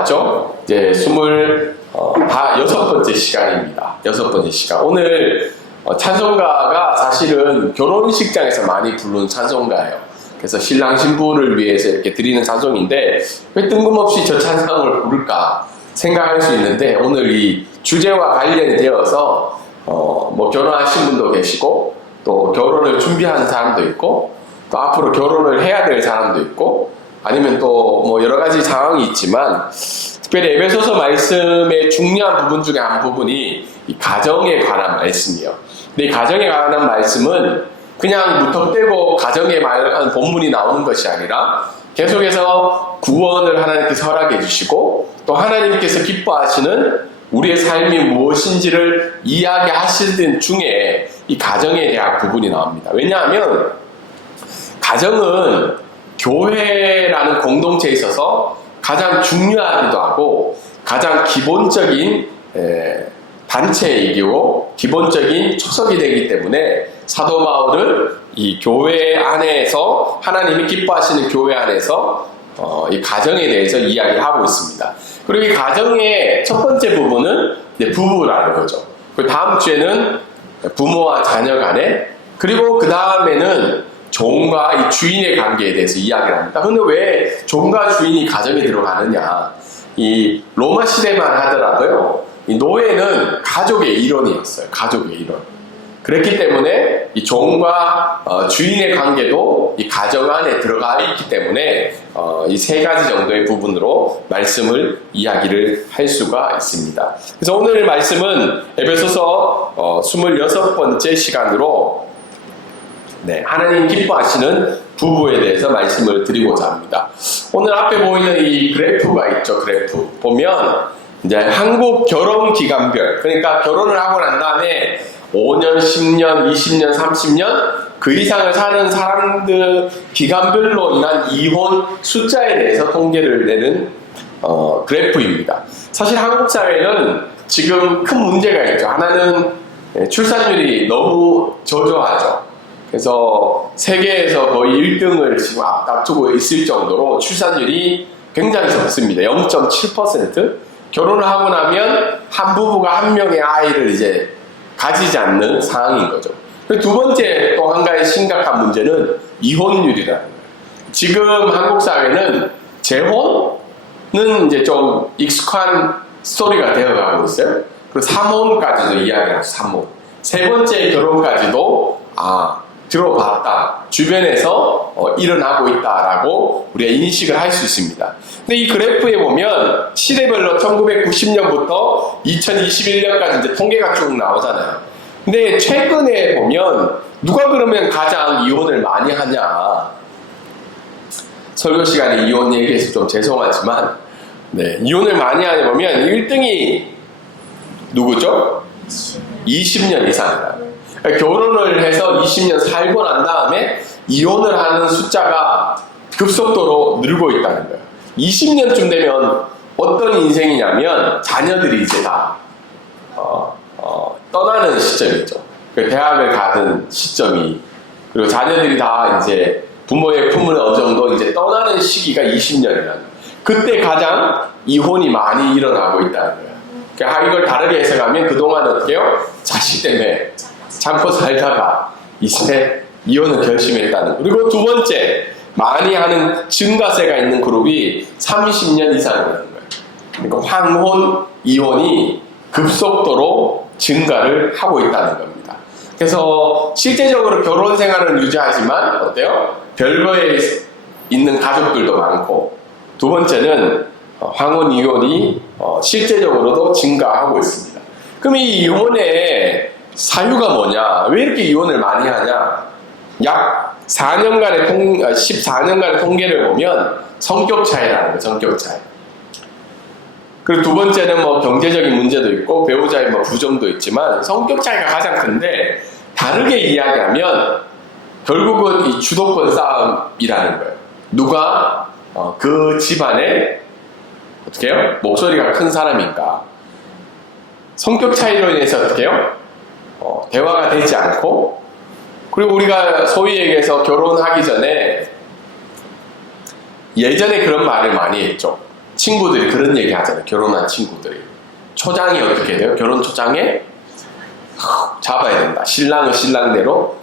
왔죠? 이제 26번째 시간입니다. 6번째 시간. 오늘 찬송가가 사실은 결혼식장에서 많이 부르는 찬송가예요. 그래서 신랑 신부를 위해서 이렇게 드리는 찬송인데 왜 뜬금없이 저 찬송을 부를까 생각할 수 있는데, 오늘 이 주제와 관련이 되어서 뭐 결혼하신 분도 계시고 또 결혼을 준비하는 사람도 있고 또 앞으로 결혼을 해야 될 사람도 있고 아니면 또 뭐 여러 가지 상황이 있지만, 특별히 에베소서 말씀의 중요한 부분 중에 한 부분이 이 가정에 관한 말씀이에요. 근데 이 가정에 관한 말씀은 그냥 무턱대고 가정에 관한 본문이 나오는 것이 아니라 계속해서 구원을 하나님께서 허락해 주시고 또 하나님께서 기뻐하시는 우리의 삶이 무엇인지를 이야기하시는 중에 이 가정에 대한 부분이 나옵니다. 왜냐하면 가정은 교회라는 공동체에 있어서 가장 중요하기도 하고 가장 기본적인 단체이고 기본적인 초석이 되기 때문에 사도 바울은 이 교회 안에서 하나님이 기뻐하시는 교회 안에서 이 가정에 대해서 이야기하고 있습니다. 그리고 이 가정의 첫 번째 부분은 부부라는 거죠. 그 다음 주에는 부모와 자녀 간에, 그리고 그 다음에는 종과 이 주인의 관계에 대해서 이야기를 합니다. 근데 왜 종과 주인이 가정에 들어가느냐? 이 로마 시대만 하더라도요, 이 노예는 가족의 일원이었어요. 가족의 일원. 그렇기 때문에 이 종과 주인의 관계도 이 가정 안에 들어가 있기 때문에 이 세 가지 정도의 부분으로 말씀을 이야기를 할 수가 있습니다. 그래서 오늘 말씀은 에베소서 26번째 시간으로 하나님 기뻐하시는 부부에 대해서 말씀을 드리고자 합니다. 오늘 앞에 보이는 이 그래프가 있죠. 그래프 보면 이제 한국 결혼 기간별, 그러니까 결혼을 하고 난 다음에 5년, 10년, 20년, 30년 그 이상을 사는 사람들 기간별로 인한 이혼 숫자에 대해서 통계를 내는 그래프입니다. 사실 한국 사회는 지금 큰 문제가 있죠. 하나는 출산율이 너무 저조하죠. 그래서 세계에서 거의 1등을 지금 앞두고 있을 정도로 출산율이 굉장히 적습니다. 0.7%. 결혼을 하고 나면 한 부부가 한 명의 아이를 이제 가지지 않는 상황인 거죠. 두 번째 또 한 가지 심각한 문제는 이혼율이라는 거예요. 지금 한국 사회는 재혼은 이제 좀 익숙한 스토리가 되어가고 있어요. 그리고 3혼까지도 이야기하고 3혼. 세 번째 결혼까지도 들어봤다. 주변에서 일어나고 있다라고 우리가 인식을 할 수 있습니다. 근데 이 그래프에 보면 시대별로 1990년부터 2021년까지 이제 통계가 쭉 나오잖아요. 근데 최근에 보면 누가 그러면 가장 이혼을 많이 하냐? 설교 시간에 이혼 얘기해서 좀 죄송하지만, 이혼을 많이 하냐 보면 1등이 누구죠? 20년 이상이다. 결혼을 해서 20년 살고 난 다음에 이혼을 하는 숫자가 급속도로 늘고 있다는 거예요. 20년쯤 되면 어떤 인생이냐면 자녀들이 이제 다 떠나는 시점이죠. 대학을 가는 시점이, 그리고 자녀들이 다 이제 부모의 품을 어느 정도 이제 떠나는 시기가 20년이라는 거예요. 그때 가장 이혼이 많이 일어나고 있다는 거예요. 그러니까 이걸 다르게 해석하면 그동안 어떻게 해요? 자식 때문에 참고 살다가 이제 이혼을 결심했다는. 그리고 두 번째 많이 하는 증가세가 있는 그룹이 30년 이상이라는 거예요. 그러니까 황혼 이혼이 급속도로 증가를 하고 있다는 겁니다. 그래서 실제적으로 결혼 생활을 유지하지만 어때요? 별거에 있는 가족들도 많고, 두 번째는 황혼 이혼이 실제적으로도 증가하고 있습니다. 그럼 이 이혼의 사유가 뭐냐? 왜 이렇게 이혼을 많이 하냐? 약 14년간의 통계를 보면 성격 차이라는 거예요. 성격 차이. 그리고 두 번째는 뭐 경제적인 문제도 있고 배우자의 뭐 부정도 있지만 성격 차이가 가장 큰데, 다르게 이야기하면 결국은 이 주도권 싸움이라는 거예요. 누가 그 집안에 어떻게 해요? 목소리가 큰 사람인가? 성격 차이로 인해서 어떻게 해요? 대화가 되지 않고, 그리고 우리가 소위 얘기해서 결혼하기 전에 예전에 그런 말을 많이 했죠. 친구들이 그런 얘기 하잖아요. 결혼한 친구들이. 초장이 어떻게 돼요? 결혼 초장에 잡아야 된다. 신랑은 신랑대로,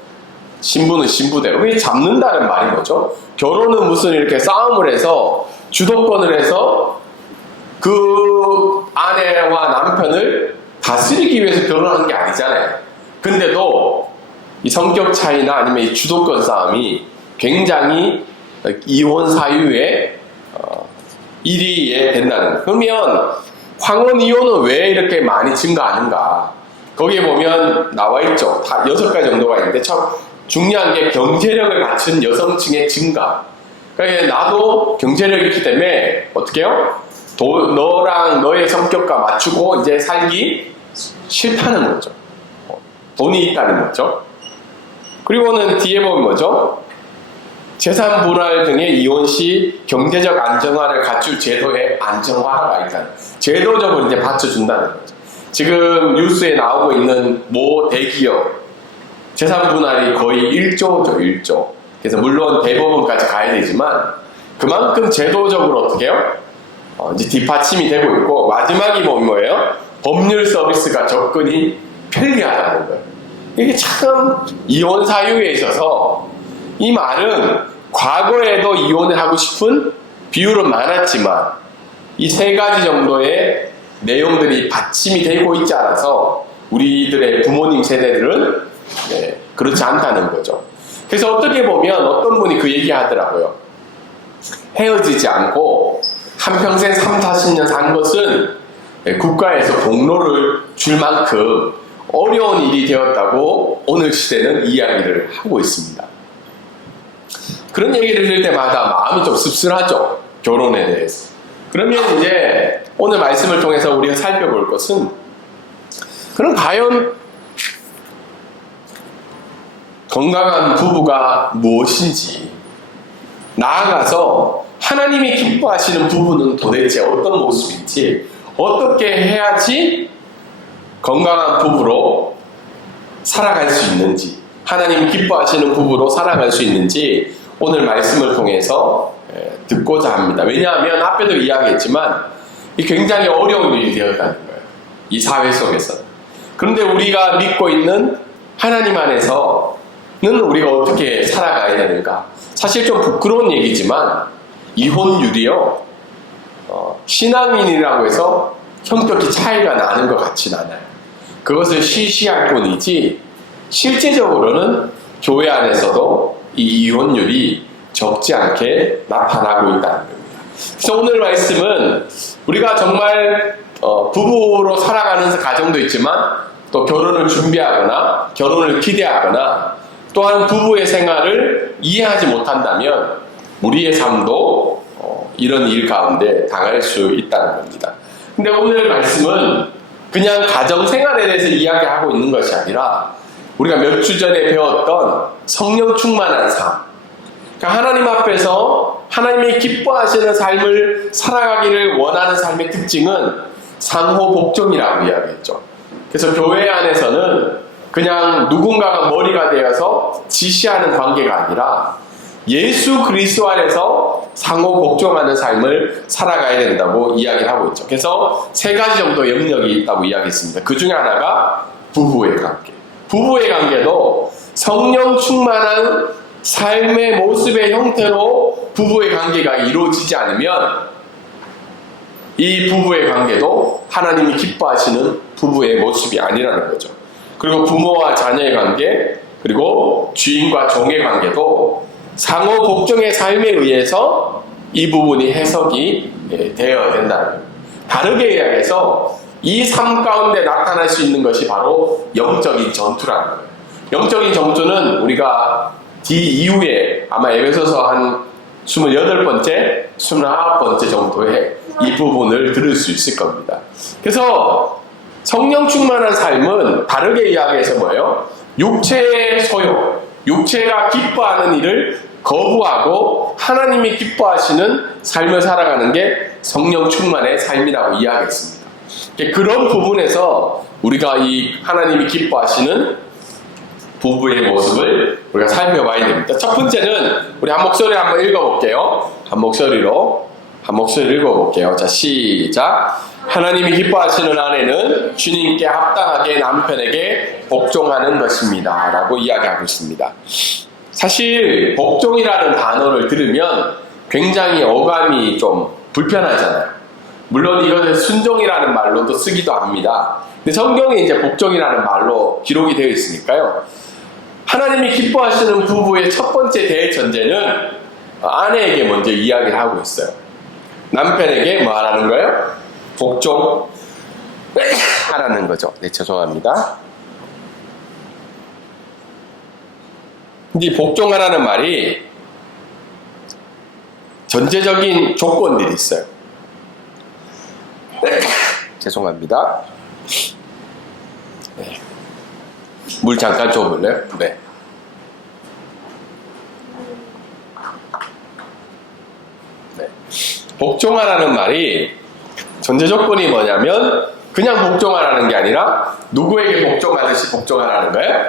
신부는 신부대로. 그게 잡는다는 말이 뭐죠? 결혼은 무슨 이렇게 싸움을 해서 주도권을 해서 그 아내와 남편을 다스리기 위해서 결혼하는 게 아니잖아요. 근데도 이 성격 차이나 아니면 이 주도권 싸움이 굉장히 이혼 사유에 일이 된다는 거예요. 그러면 황혼 이혼은 왜 이렇게 많이 증가하는가? 거기에 보면 나와 있죠. 다 6가지 정도가 있는데 참 중요한 게 경제력을 갖춘 여성층의 증가. 그러니까 나도 경제력이 있기 때문에 어떻게 해요? 너랑 너의 성격과 맞추고 이제 살기 싫다는 거죠. 돈이 있다는 거죠. 그리고는 뒤에 보면 뭐죠? 재산 분할 등의 이혼 시 경제적 안정화를 갖출 제도의 안정화가 있다는 거죠. 제도적으로 이제 받쳐준다는 거죠. 지금 뉴스에 나오고 있는 모 대기업 재산 분할이 거의 1조죠, 1조. 그래서 물론 대법원까지 가야 되지만 그만큼 제도적으로 어떻게 해요? 이제 뒷받침이 되고 있고, 마지막이 뭐예요? 법률 서비스가 접근이 편리하다는 거예요. 이게 참 이혼 사유에 있어서 이 말은 과거에도 이혼을 하고 싶은 비율은 많았지만 이 3가지 정도의 내용들이 받침이 되고 있지 않아서 우리들의 부모님 세대들은 그렇지 않다는 거죠. 그래서 어떻게 보면 어떤 분이 그 얘기 하더라고요. 헤어지지 않고 한평생 30-40년 산 것은 국가에서 복로를 줄 만큼 어려운 일이 되었다고 오늘 시대는 이야기를 하고 있습니다. 그런 얘기를 들을 때마다 마음이 좀 씁쓸하죠. 결혼에 대해서. 그러면 이제 오늘 말씀을 통해서 우리가 살펴볼 것은, 그럼 과연 건강한 부부가 무엇인지, 나아가서 하나님이 기뻐하시는 부부는 도대체 어떤 모습인지, 어떻게 해야지 건강한 부부로 살아갈 수 있는지, 하나님 기뻐하시는 부부로 살아갈 수 있는지 오늘 말씀을 통해서 듣고자 합니다. 왜냐하면 앞에도 이야기했지만 이 굉장히 어려운 일이 되었다는 거예요. 이 사회 속에서. 그런데 우리가 믿고 있는 하나님 안에서는 우리가 어떻게 살아가야 되는가? 사실 좀 부끄러운 얘기지만 이혼율이요, 신앙인이라고 해서 성격이 차이가 나는 것 같진 않아요. 그것을 시시할 뿐이지 실제적으로는 교회 안에서도 이 이혼율이 적지 않게 나타나고 있다는 겁니다. 그래서 오늘 말씀은 우리가 정말 부부로 살아가는 가정도 있지만 또 결혼을 준비하거나 결혼을 기대하거나 또한 부부의 생활을 이해하지 못한다면 우리의 삶도 이런 일 가운데 당할 수 있다는 겁니다. 근데 오늘 말씀은 그냥 가정생활에 대해서 이야기하고 있는 것이 아니라 우리가 몇 주 전에 배웠던 성령 충만한 삶, 그러니까 하나님 앞에서 하나님이 기뻐하시는 삶을 살아가기를 원하는 삶의 특징은 상호 복종이라고 이야기했죠. 그래서 교회 안에서는 그냥 누군가가 머리가 되어서 지시하는 관계가 아니라 예수 그리스도 안에서 상호 복종하는 삶을 살아가야 된다고 이야기를 하고 있죠. 그래서 3가지 정도 영역이 있다고 이야기했습니다. 그 중에 하나가 부부의 관계. 부부의 관계도 성령 충만한 삶의 모습의 형태로 부부의 관계가 이루어지지 않으면 이 부부의 관계도 하나님이 기뻐하시는 부부의 모습이 아니라는 거죠. 그리고 부모와 자녀의 관계, 그리고 주인과 종의 관계도 상호 복종의 삶에 의해서 이 부분이 해석이 되어야 된다는 거예요. 다르게 이야기해서 이 삶 가운데 나타날 수 있는 것이 바로 영적인 전투라는 거예요. 영적인 전투는 우리가 뒤 이후에 아마 에베소서 한 28번째, 29번째 정도에 이 부분을 들을 수 있을 겁니다. 그래서 성령 충만한 삶은 다르게 이야기해서 뭐예요? 육체의 소용, 육체가 기뻐하는 일을 거부하고 하나님이 기뻐하시는 삶을 살아가는 게 성령 충만의 삶이라고 이야기했습니다. 그런 부분에서 우리가 이 하나님이 기뻐하시는 부부의 모습을 우리가 살펴봐야 됩니다. 첫 번째는 우리 한 목소리 한번 읽어볼게요. 한 목소리로 한 목소리 읽어볼게요. 자, 시작. 하나님이 기뻐하시는 아내는 주님께 합당하게 남편에게 복종하는 것입니다. 라고 이야기하고 있습니다. 사실 복종이라는 단어를 들으면 굉장히 어감이 좀 불편하잖아요. 물론 이것을 순종이라는 말로도 쓰기도 합니다. 근데 성경에 이제 복종이라는 말로 기록이 되어 있으니까요. 하나님이 기뻐하시는 부부의 첫 번째 대전제는 아내에게 먼저 이야기를 하고 있어요. 남편에게 뭐 하라는 거예요? 복종하라는 거죠. 네, 죄송합니다. 근데 복종하라는 말이 전제적인 조건들이 있어요. 죄송합니다. 네. 물 잠깐 줘볼래요? 네. 네. 복종하라는 말이 전제 조건이 뭐냐면 그냥 복종하라는 게 아니라 누구에게 복종하듯이 복종하라는 거예요?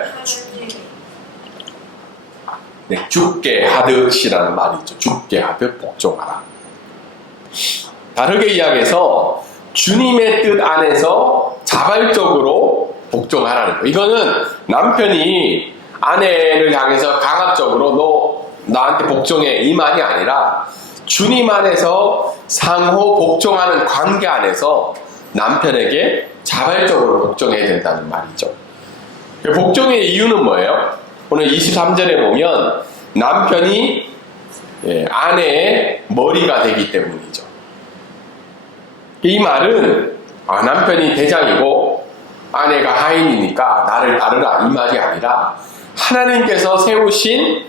네, 죽게 하듯이라는 말이 있죠. 죽게 하듯 복종하라. 다르게 이야기해서 주님의 뜻 안에서 자발적으로 복종하라는 거예요. 이거는 남편이 아내를 향해서 강압적으로 너 나한테 복종해 이 말이 아니라 주님 안에서 상호 복종하는 관계 안에서 남편에게 자발적으로 복종해야 된다는 말이죠. 복종의 이유는 뭐예요? 오늘 23절에 보면 남편이 아내의 머리가 되기 때문이죠. 이 말은 남편이 대장이고 아내가 하인이니까 나를 따르라 이 말이 아니라 하나님께서 세우신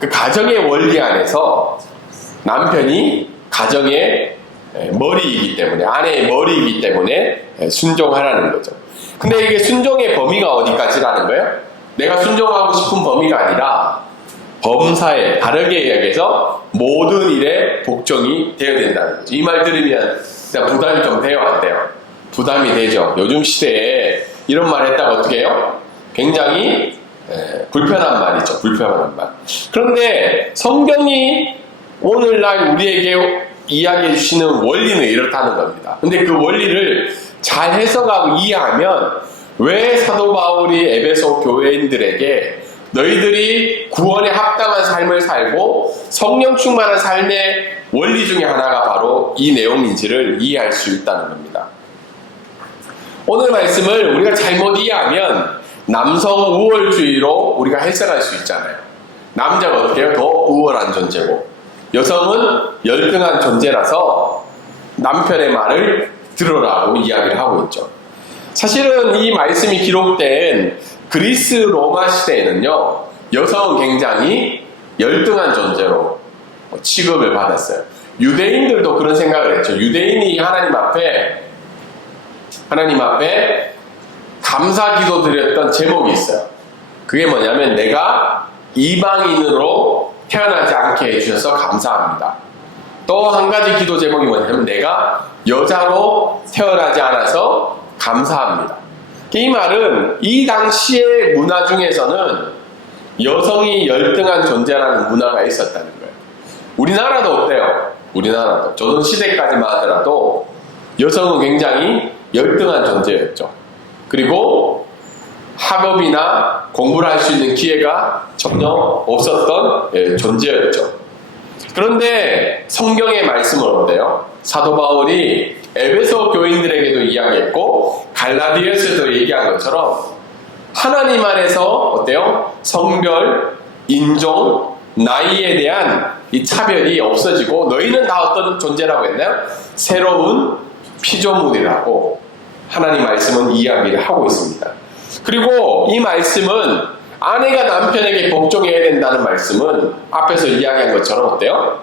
그 가정의 원리 안에서 남편이 가정의 머리이기 때문에 아내의 머리이기 때문에 순종하라는 거죠. 근데 이게 순종의 범위가 어디까지라는 거예요? 내가 순종하고 싶은 범위가 아니라 범사에 다르게 이야기해서 모든 일에 복종이 되어야 된다는 거죠. 이 말 들으면 부담이 좀 돼요, 안 돼요? 부담이 되죠. 요즘 시대에 이런 말 했다가 어떻게 해요? 굉장히 불편한 말이죠. 불편한 말. 그런데 성경이 오늘날 우리에게 이야기해 주시는 원리는 이렇다는 겁니다. 근데 그 원리를 잘 해석하고 이해하면 왜 사도 바울이 에베소 교회인들에게 너희들이 구원에 합당한 삶을 살고 성령 충만한 삶의 원리 중에 하나가 바로 이 내용인지를 이해할 수 있다는 겁니다. 오늘 말씀을 우리가 잘못 이해하면 남성 우월주의로 우리가 해석할 수 있잖아요. 남자가 어떻게 해요? 더 우월한 존재고 여성은 열등한 존재라서 남편의 말을 들으라고 이야기를 하고 있죠. 사실은 이 말씀이 기록된 그리스 로마 시대에는요, 여성은 굉장히 열등한 존재로 취급을 받았어요. 유대인들도 그런 생각을 했죠. 유대인이 하나님 앞에 감사 기도 드렸던 제목이 있어요. 그게 뭐냐면 내가 이방인으로 태어나지 않게 해주셔서 감사합니다. 또 한 가지 기도 제목이 뭐냐면 내가 여자로 태어나지 않아서 감사합니다. 이 말은 이 당시의 문화 중에서는 여성이 열등한 존재라는 문화가 있었다는 거예요. 우리나라도 어때요? 우리나라도 조선시대까지만 하더라도 여성은 굉장히 열등한 존재였죠. 그리고 학업이나 공부를 할 수 있는 기회가 전혀 없었던 존재였죠. 그런데 성경의 말씀은 어때요? 사도 바울이 에베소 교인들에게도 이야기했고 갈라디아서도 얘기한 것처럼 하나님 안에서 어때요? 성별, 인종, 나이에 대한 이 차별이 없어지고 너희는 다 어떤 존재라고 했나요? 새로운 피조물이라고 하나님 말씀은 이야기를 하고 있습니다. 그리고 이 말씀은 아내가 남편에게 복종해야 된다는 말씀은 앞에서 이야기한 것처럼 어때요?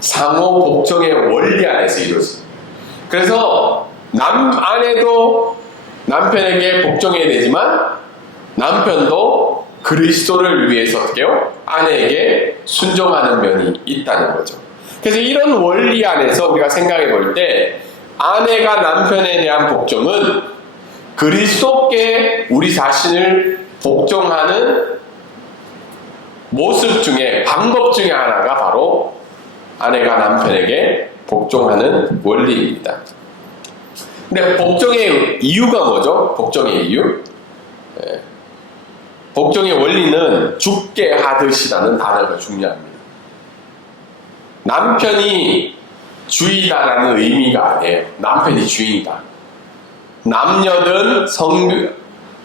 상호 복종의 원리 안에서 이루어집니다. 그래서 아내도 남편에게 복종해야 되지만 남편도 그리스도를 위해서 어떻게요? 아내에게 순종하는 면이 있다는 거죠. 그래서 이런 원리 안에서 우리가 생각해 볼 때 아내가 남편에 대한 복종은 그리스도께 우리 자신을 복종하는 모습 중에 방법 중에 하나가 바로 아내가 남편에게 복종하는 원리입니다. 근데 복종의 이유가 뭐죠? 복종의 이유? 복종의 원리는 죽게 하듯이라는 단어가 중요합니다. 남편이 주이다라는 의미가 아니에요. 남편이 주인이다. 남녀든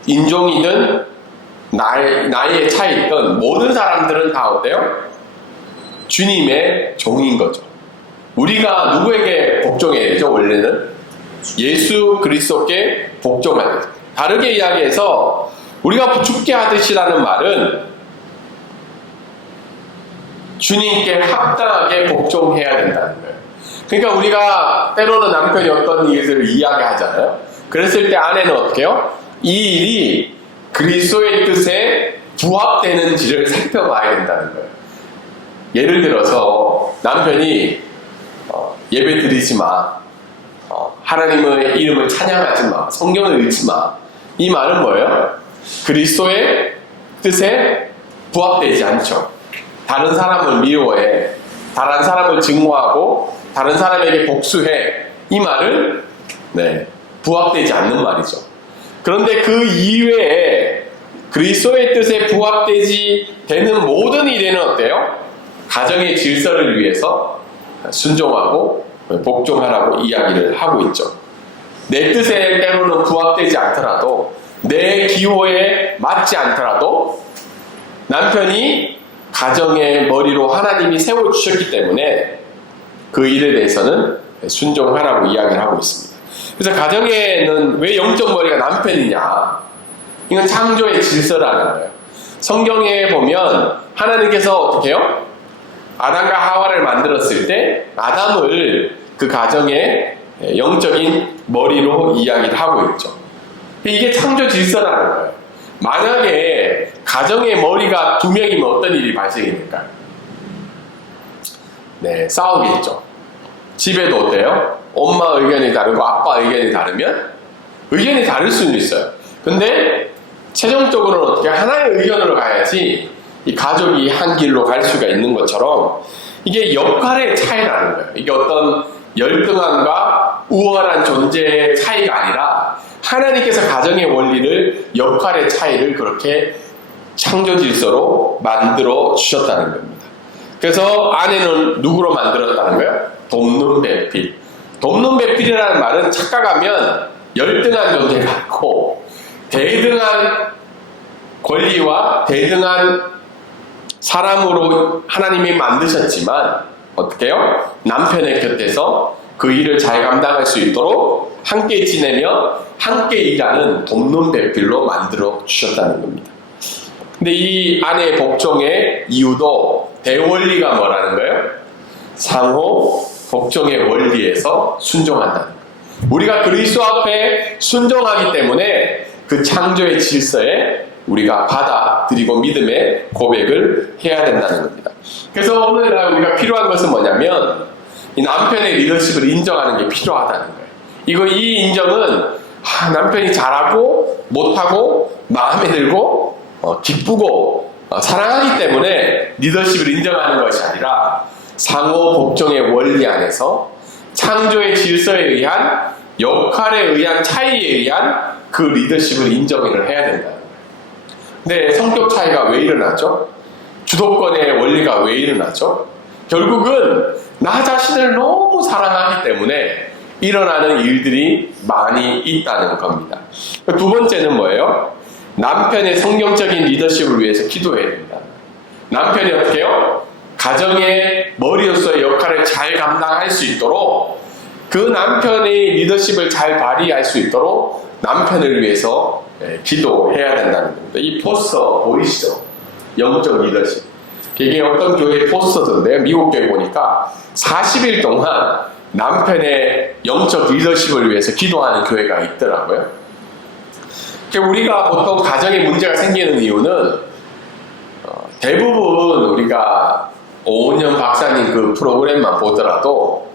인종이든 나이의 차이든 모든 사람들은 다 어때요? 주님의 종인 거죠. 우리가 누구에게 복종해야 되죠? 원래는 예수 그리스도께 복종하는. 다르게 이야기해서 우리가 죽게 하듯이라는 말은 주님께 합당하게 복종해야 된다는 거예요. 그러니까 우리가 때로는 남편이 어떤 일들을 이야기하잖아요. 그랬을 때 아내는 어떻게 해요? 이 일이 그리스도의 뜻에 부합되는지를 살펴봐야 된다는 거예요. 예를 들어서 남편이 예배 드리지 마, 하나님의 이름을 찬양하지 마, 성경을 읽지 마. 이 말은 뭐예요? 그리스도의 뜻에 부합되지 않죠. 다른 사람을 미워해, 다른 사람을 증오하고 다른 사람에게 복수해. 이 말은 부합되지 않는 말이죠. 그런데 그 이외에 그리스도의 뜻에 부합되지 되는 모든 일에는 어때요? 가정의 질서를 위해서 순종하고 복종하라고 이야기를 하고 있죠. 내 뜻에 때로는 부합되지 않더라도, 내 기호에 맞지 않더라도 남편이 가정의 머리로 하나님이 세워주셨기 때문에 그 일에 대해서는 순종하라고 이야기를 하고 있습니다. 그래서 가정에는 왜 영적 머리가 남편이냐? 이건 창조의 질서라는 거예요. 성경에 보면 하나님께서 어떻게 해요? 아담과 하와를 만들었을 때 아담을 그 가정의 영적인 머리로 이야기를 하고 있죠. 이게 창조 질서라는 거예요. 만약에 가정의 머리가 두 명이면 어떤 일이 발생이 될까요? 싸우겠죠. 집에도 어때요? 엄마 의견이 다르고 아빠 의견이 다르면 의견이 다를 수는 있어요. 근데 최종적으로는 어떻게 하나의 의견으로 가야지 이 가족이 한 길로 갈 수가 있는 것처럼 이게 역할의 차이라는 거예요. 이게 어떤 열등함과 우월한 존재의 차이가 아니라 하나님께서 가정의 원리를, 역할의 차이를 그렇게 창조 질서로 만들어 주셨다는 겁니다. 그래서 아내는 누구로 만들었다는 거예요? 돕는 배필. 돕는 배필이라는 말은 착각하면 열등한 존재 같고 대등한 권리와 대등한 사람으로 하나님이 만드셨지만 어떻게 해요? 남편의 곁에서 그 일을 잘 감당할 수 있도록 함께 지내며 함께 일하는 돕는 배필로 만들어 주셨다는 겁니다. 근데 이 아내의 복종의 이유도 대원리가 뭐라는 거예요? 상호 복종의 원리에서 순종한다는 거예요. 우리가 그리스도 앞에 순종하기 때문에 그 창조의 질서에 우리가 받아들이고 믿음의 고백을 해야 된다는 겁니다. 그래서 오늘날 우리가 필요한 것은 뭐냐면 이 남편의 리더십을 인정하는 게 필요하다는 거예요. 이 인정은 남편이 잘하고 못하고 마음에 들고 기쁘고 사랑하기 때문에 리더십을 인정하는 것이 아니라 상호 복종의 원리 안에서 창조의 질서에 의한 역할에 의한 차이에 의한 그 리더십을 인정을 해야 된다는 거예요. 근데 성격 차이가 왜 일어나죠? 주도권의 원리가 왜 일어나죠? 결국은 나 자신을 너무 사랑하기 때문에 일어나는 일들이 많이 있다는 겁니다. 두 번째는 뭐예요? 남편의 성경적인 리더십을 위해서 기도해야 된다. 남편이 어떻게 해요? 가정의 머리로서의 역할을 잘 감당할 수 있도록 그 남편의 리더십을 잘 발휘할 수 있도록 남편을 위해서 기도해야 된다는 겁니다. 이 포스터 보이시죠? 영적 리더십. 이게 어떤 교회 포스터던데 미국 교회 보니까 40일 동안 남편의 영적 리더십을 위해서 기도하는 교회가 있더라고요. 우리가 보통 가정에 문제가 생기는 이유는 대부분 우리가 오은영 박사님 그 프로그램만 보더라도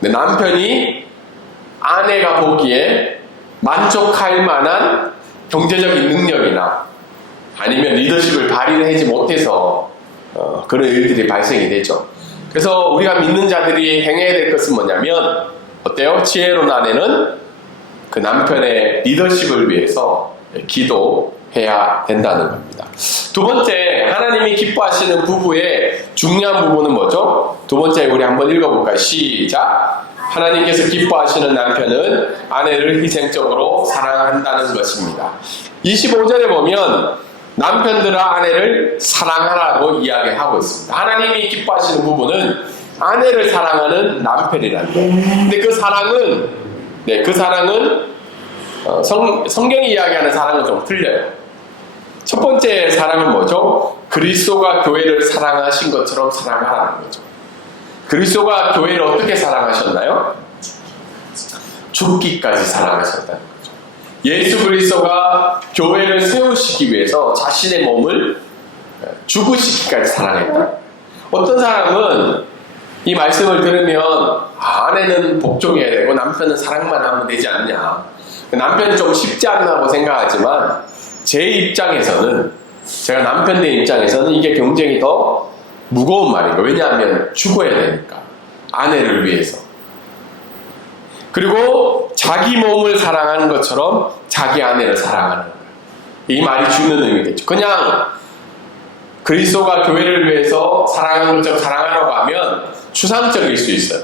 남편이 아내가 보기에 만족할 만한 경제적인 능력이나 아니면 리더십을 발휘하지 못해서 그런 일들이 발생이 되죠. 그래서 우리가 믿는 자들이 행해야 될 것은 뭐냐면 어때요? 지혜로운 아내는 그 남편의 리더십을 위해서 기도해야 된다는 겁니다. 두 번째, 하나님이 기뻐하시는 부부의 중요한 부분은 뭐죠? 두 번째 우리 한번 읽어볼까요? 시작! 하나님께서 기뻐하시는 남편은 아내를 희생적으로 사랑한다는 것입니다. 25절에 보면 남편들아 아내를 사랑하라고 이야기하고 있습니다. 하나님이 기뻐하시는 부분은 아내를 사랑하는 남편이라는 거예요. 근데 그 사랑은 성경이 이야기하는 사랑은 좀 틀려요. 첫 번째 사랑은 뭐죠? 그리스도가 교회를 사랑하신 것처럼 사랑하라는 거죠. 그리스도가 교회를 어떻게 사랑하셨나요? 죽기까지 사랑하셨다는 거죠. 예수 그리스도가 교회를 세우시기 위해서 자신의 몸을 죽으시기까지 사랑했다. 어떤 사람은 이 말씀을 들으면 아내는 복종해야 되고 남편은 사랑만 하면 되지 않냐. 남편이 좀 쉽지 않나고 생각하지만 제 입장에서는, 제가 남편 된 입장에서는 이게 굉장히 더 무거운 말이에요. 왜냐하면 죽어야 되니까. 아내를 위해서. 그리고 자기 몸을 사랑하는 것처럼 자기 아내를 사랑하는 거예요. 이 말이 주는 의미겠죠. 그냥 그리스도가 교회를 위해서 사랑하는 것처럼 사랑하라고 하면 추상적일 수 있어요.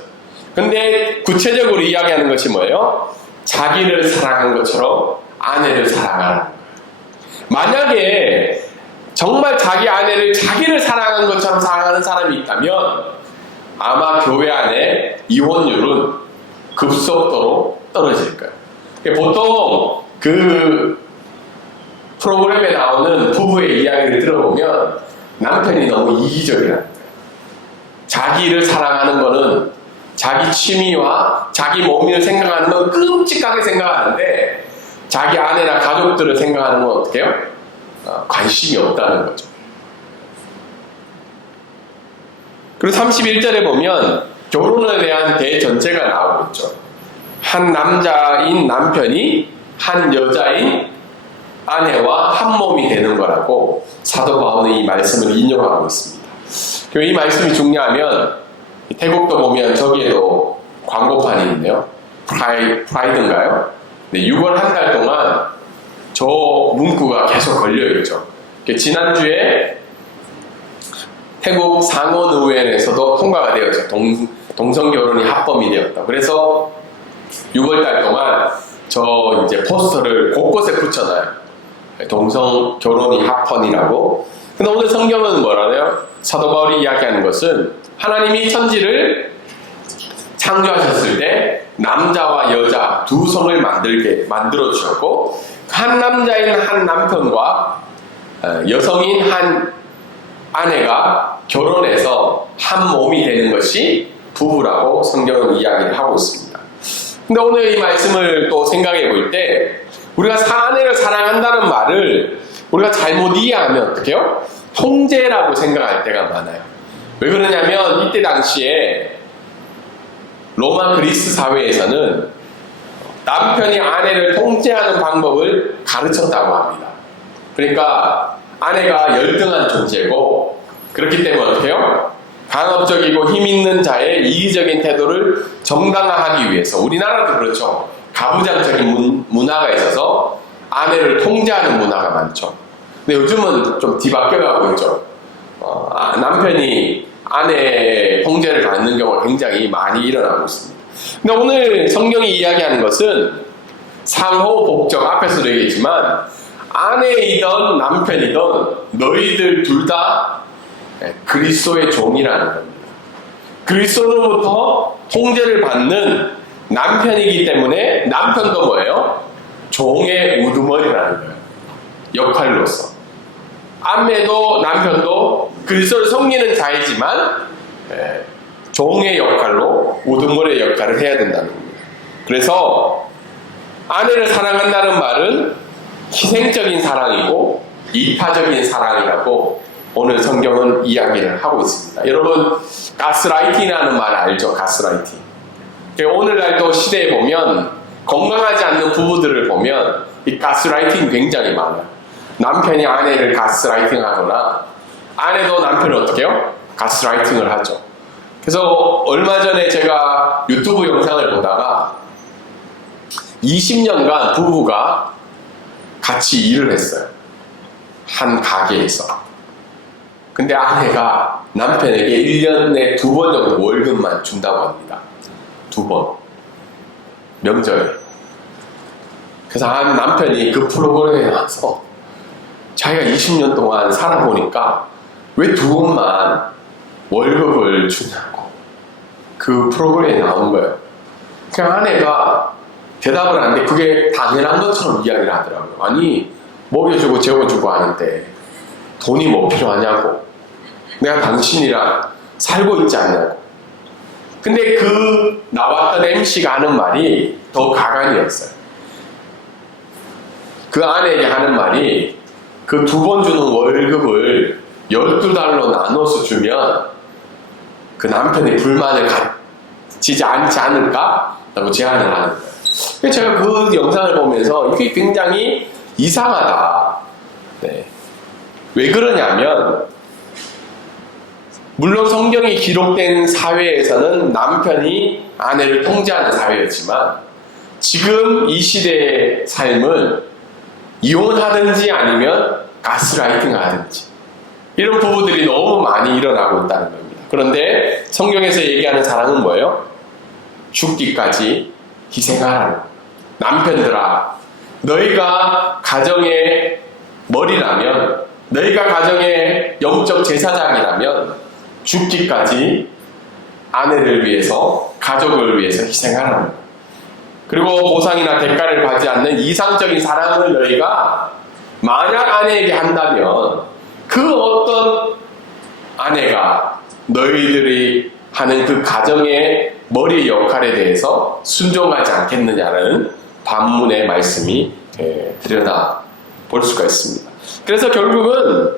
근데 구체적으로 이야기하는 것이 뭐예요? 자기를 사랑하는 것처럼 아내를 사랑하는 거예요. 만약에 정말 자기 아내를 자기를 사랑하는 것처럼 사랑하는 사람이 있다면 아마 교회 안에 이혼율은 급속도로 떨어질 거예요. 보통 그 프로그램에 나오는 부부의 이야기를 들어보면 남편이 너무 이기적이라는 거예요. 자기를 사랑하는 거는 자기 취미와 자기 몸을 생각하는 건 끔찍하게 생각하는데 자기 아내나 가족들을 생각하는 건 어떻게 해요? 관심이 없다는 거죠. 그리고 31절에 보면 결혼에 대한 대전제가 나오고 있죠. 한 남자인 남편이 한 여자인 아내와 한 몸이 되는 거라고 사도 바울은 이 말씀을 인용하고 있습니다. 이 말씀이 중요하면 태국도 보면 저기에도 광고판이 있네요. 프라이드인가요? 네, 6월 한 달 동안 저 문구가 계속 걸려있죠. 지난주에 태국 상원의회에서도 통과가 되었죠. 동성결혼이 합법이 되었다. 그래서 6월 달 동안 저 이제 포스터를 곳곳에 붙여놔요. 동성결혼이 합헌이라고. 근데 오늘 성경은 뭐라네요? 사도 바울이 이야기하는 것은 하나님이 천지를 창조하셨을 때 남자와 여자 두 성을 만들어 주셨고 한 남자인 한 남편과 여성인 한 아내가 결혼해서 한 몸이 되는 것이 부부라고 성경은 이야기를 하고 있습니다. 근데 오늘 이 말씀을 또 생각해 볼 때 우리가 아내를 사랑한다는 말을 우리가 잘못 이해하면 어떻게 해요? 통제라고 생각할 때가 많아요. 왜 그러냐면 이때 당시에 로마 그리스 사회에서는 남편이 아내를 통제하는 방법을 가르쳤다고 합니다. 그러니까 아내가 열등한 존재고 그렇기 때문에 어떻게 해요? 강압적이고 힘있는 자의 이기적인 태도를 정당화하기 위해서 우리나라도 그렇죠. 가부장적인 문화가 있어서 아내를 통제하는 문화가 많죠. 근데 요즘은 좀 뒤바뀌어가고 있죠. 남편이 아내의 통제를 받는 경우가 굉장히 많이 일어나고 있습니다. 근데 오늘 성경이 이야기하는 것은 상호 복적, 앞에서도 얘기했지만 아내이든 남편이든 너희들 둘 다 그리스도의 종이라는 겁니다. 그리스도로부터 통제를 받는 남편이기 때문에 남편도 뭐예요? 종의 우두머리라는 거예요. 역할로서. 아내도 남편도 그리스도를 섬기는 자이지만 종의 역할로 우두머리의 역할을 해야 된다는 겁니다. 그래서 아내를 사랑한다는 말은 희생적인 사랑이고 이타적인 사랑이라고 오늘 성경은 이야기를 하고 있습니다. 여러분 가스라이팅이라는 말 알죠? 가스라이팅. 오늘날 또 시대에 보면 건강하지 않는 부부들을 보면 이 가스라이팅 굉장히 많아요. 남편이 아내를 가스라이팅 하거나 아내도 남편을 어떻게 해요? 가스라이팅을 하죠. 그래서 얼마 전에 제가 유튜브 영상을 보다가 20년간 부부가 같이 일을 했어요. 한 가게에서. 근데 아내가 남편에게 1년에 2번 정도 월급만 준다고 합니다. 2번. 명절에. 그래서 남편이 그 프로그램에 나와서 자기가 20년 동안 살아보니까 왜 2번만 월급을 주냐고 그 프로그램에 나온 거예요. 그 아내가 대답을 하는데 그게 당연한 것처럼 이야기를 하더라고요. 아니 먹여주고 재워주고 하는데 돈이 뭐 필요하냐고, 내가 당신이랑 살고 있지 않냐고. 근데 그 나왔던 MC가 하는 말이 더 가관이었어요. 그 아내에게 하는 말이 그 2번 주는 월급을 12달로 나눠서 주면 그 남편이 불만을 가지지 않지 않을까? 라고 제안을 하는 거예요. 제가 그 영상을 보면서 이게 굉장히 이상하다. 네. 왜 그러냐면, 물론 성경이 기록된 사회에서는 남편이 아내를 통제하는 사회였지만, 지금 이 시대의 삶은 이혼하든지 아니면 가스라이팅 하든지, 이런 부부들이 너무 많이 일어나고 있다는 겁니다. 그런데 성경에서 얘기하는 사랑은 뭐예요? 죽기까지 희생하라는 거예요. 남편들아, 너희가 가정의 머리라면, 너희가 가정의 영적 제사장이라면 죽기까지 아내를 위해서, 가족을 위해서 희생하라는 거예요. 그리고 보상이나 대가를 받지 않는 이상적인 사랑을 너희가 만약 아내에게 한다면 그 어떤 아내가 너희들이 하는 그 가정의 머리 역할에 대해서 순종하지 않겠느냐는 반문의 말씀이 들여다 볼 수가 있습니다. 그래서 결국은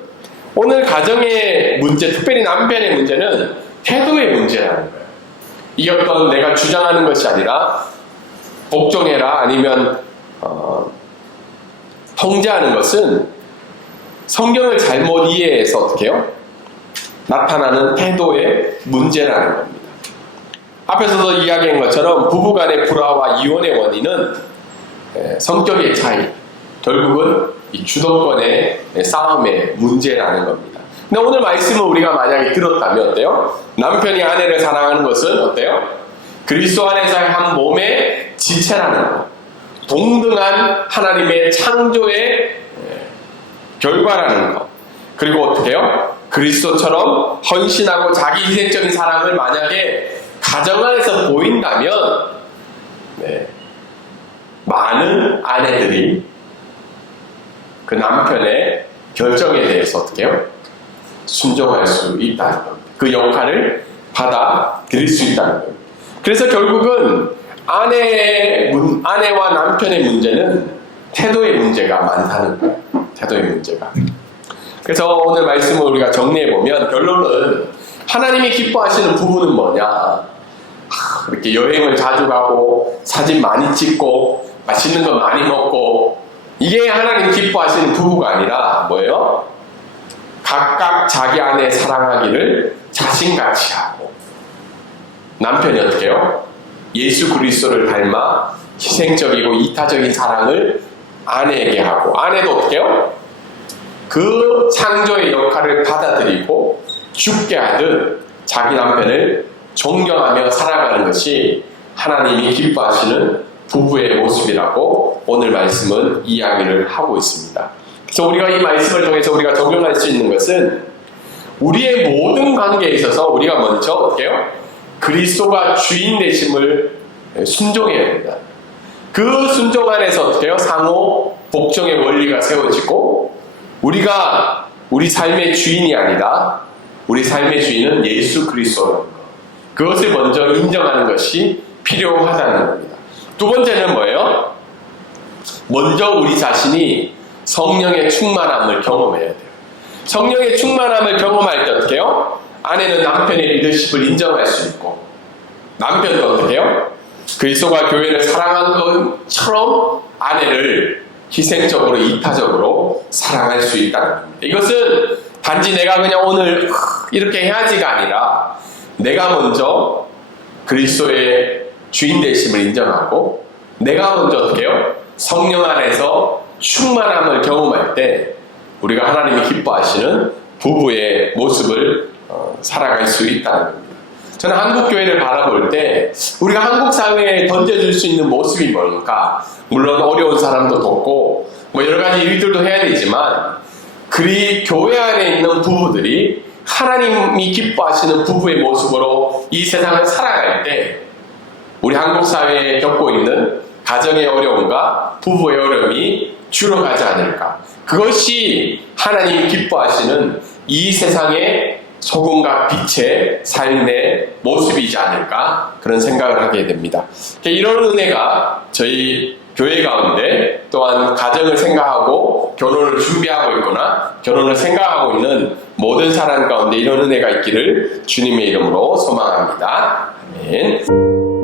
오늘 가정의 문제, 특별히 남편의 문제는 태도의 문제라는 거예요. 이 어떤 내가 주장하는 것이 아니라 복종해라 아니면 통제하는 것은 성경을 잘못 이해해서 어떻게 해요? 나타나는 태도의 문제라는 겁니다. 앞에서도 이야기한 것처럼 부부간의 불화와 이혼의 원인은 성격의 차이, 결국은 이 주도권의 싸움의 문제라는 겁니다. 근데 오늘 말씀을 우리가 만약에 들었다면 어때요? 남편이 아내를 사랑하는 것은 어때요? 그리스도 안에서의 한 몸의 지체라는 것, 동등한 하나님의 창조의 결과라는 것, 그리고 어떻게 해요? 그리스도처럼 헌신하고 자기 희생적인 사랑을 만약에 가정 안에서 보인다면 많은 아내들이 그 남편의 결정에 대해서 어떻게 해요? 순종할 수 있다는 겁니다. 그 역할을 받아들일 수 있다는 겁니다. 그래서 결국은 아내와 남편의 문제는 태도의 문제가 많다는 거예요. 태도의 문제가. 그래서 오늘 말씀을 우리가 정리해보면 결론은 하나님이 기뻐하시는 부부는 뭐냐? 이렇게 여행을 자주 가고 사진 많이 찍고 맛있는 거 많이 먹고, 이게 하나님 기뻐하시는 부부가 아니라 뭐예요? 각각 자기 아내 사랑하기를 자신같이 하고, 남편이 어떻게 해요? 예수 그리스도를 닮아 희생적이고 이타적인 사랑을 아내에게 하고, 아내도 어떻게 해요? 그 창조의 역할을 받아들이고 죽게 하듯 자기 남편을 존경하며 살아가는 것이 하나님이 기뻐하시는 부부의 모습이라고 오늘 말씀은 이야기를 하고 있습니다. 그래서 우리가 이 말씀을 통해서 우리가 적용할 수 있는 것은 우리의 모든 관계에 있어서 우리가 먼저 어떻게 해요? 그리스도가 주인 되심을 순종해야 된다. 그 순종 안에서 어떻게 해요? 상호 복종의 원리가 세워지고, 우리가 우리 삶의 주인이 아니라 우리 삶의 주인은 예수 그리스도라는 것, 그것을 먼저 인정하는 것이 필요하다는 겁니다. 두 번째는 뭐예요? 먼저 우리 자신이 성령의 충만함을 경험해야 돼요. 성령의 충만함을 경험할 때 어떻게 해요? 아내는 남편의 리더십을 인정할 수 있고, 남편도 어떻게 해요? 그리스도가 교회를 사랑한 것처럼 아내를 희생적으로 이타적으로 사랑할 수 있다는 겁니다. 이것은 단지 내가 그냥 오늘 이렇게 해야지가 아니라 내가 먼저 그리스도의 주인 되심을 인정하고 내가 먼저 어떻게 해요? 성령 안에서 충만함을 경험할 때 우리가 하나님이 기뻐하시는 부부의 모습을 살아갈 수 있다는 겁니다. 저는 한국 교회를 바라볼 때 우리가 한국 사회에 던져줄 수 있는 모습이 뭘까? 물론 어려운 사람도 돕고 뭐 여러 가지 일들도 해야 되지만 교회 안에 있는 부부들이 하나님이 기뻐하시는 부부의 모습으로 이 세상을 살아갈 때 우리 한국 사회에 겪고 있는 가정의 어려움과 부부의 어려움이 줄어가지 않을까. 그것이 하나님이 기뻐하시는 이 세상의 소금과 빛의 삶의 모습이지 않을까 그런 생각을 하게 됩니다. 이런 은혜가 저희 교회 가운데 또한 가정을 생각하고 결혼을 준비하고 있거나 결혼을 생각하고 있는 모든 사람 가운데 이런 은혜가 있기를 주님의 이름으로 소망합니다. 아멘.